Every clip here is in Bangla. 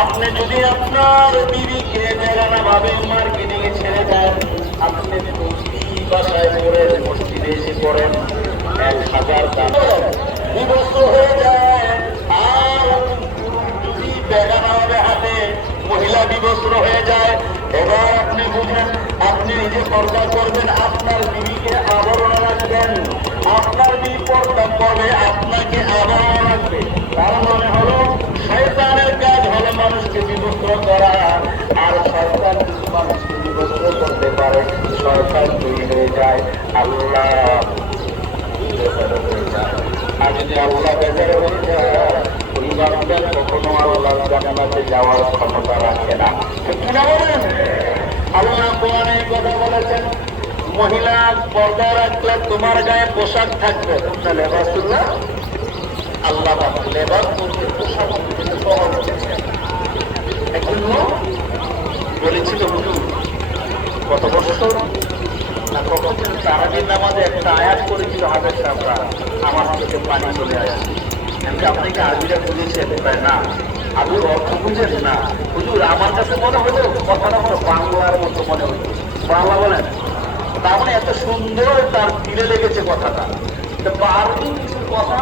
আপনি যদি আপনার বিবিকে বেগানা ভাবে মার্কেটিং এ ছেড়ে দেন, আপনি বাসায় করে মসজিদে এসে পড়েন, এক হাজার হয়ে মহিলা বিবস্ত্র হয়ে যায়, এবার আপনি বুঝেন, আপনি নিজে সরকার বিবি করবে আপনাকে আবরণ রাখবে তার মানে হলো, শয়তানের কাজ হলো মানুষকে বিবস্ত্র করা, আর শয়তান মানুষকে বিবস্ত্র করতে পারে। শয়তান তৈরি হয়ে যায়, আল্লাহ আর যদি আল্লাহ বেজার হয়ে যায় কখনো আল্লাহ জানাতে যাওয়ার ক্ষমতা মহিলা পর্দা রাখলে তোমার গায়ে পোশাক থাকবে। তোমরা লেবাস না? আল্লাহ লেবাস করতে পোশাক বলেছিল কত বছর তারাবির নামাজে একটা আয়াত করেছিল হাতের সামরা আমার চোখে পানি চলে আসে আমি আপনি কি আরবিটা বুঝেছেন তাই না আবুর অর্থ বুঝেন না। হুজুর, আমার কাছে মনে হলো, কথাটা মনে বাংলার মতো মনে হলো। বাংলা বলেন। তার মানে এত সুন্দর তার ফিরে লেগেছে কথাটা। তো কিছু কথা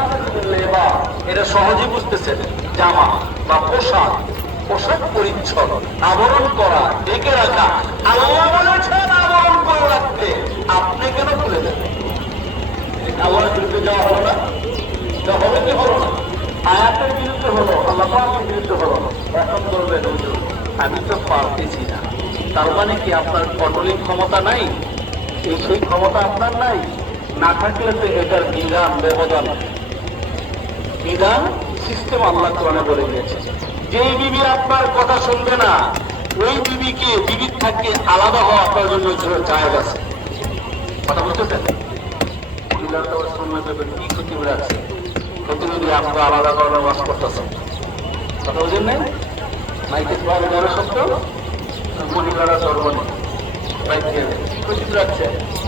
লেবা এটা সহজে বুঝতেছেন জামা বা পোশাক পোশাক পরিচ্ছদ, আবরণ করা ডেকে রাখা, আল্লাহ বলেছেন আবরণ করে রাখতে আপনি কেন ভুলে দেবেন আল্লাহর বিরুদ্ধে যাওয়া হলো না? যা হবে কি হলো না? আয়াতের বিরুদ্ধে হলো, আল্লাহ পাকের বিরুদ্ধে হলো। এখন বলবেন আমি তো পারতেছি না। তার মানে কি আপনার কন্ট্রোলিং ক্ষমতা নাই? সেই ক্ষমতা আপনার নাই। না থাকলে তো এটার বিধান ব্যবধান। বিধান সিস্টেম আল্লাহ কোরআনে বলে দিয়েছে। যেই বিবি আপনার কথা শুনবে না, ওই বিবিকে বিবির থেকে আলাদা হওয়া আপনার জন্য জায়গা আছে কথা বুঝতেছেন? কি আলাদা করার বাস করতেছেন কথা বুঝেন নাই? মাইকে পাওয়া যাবে সত্য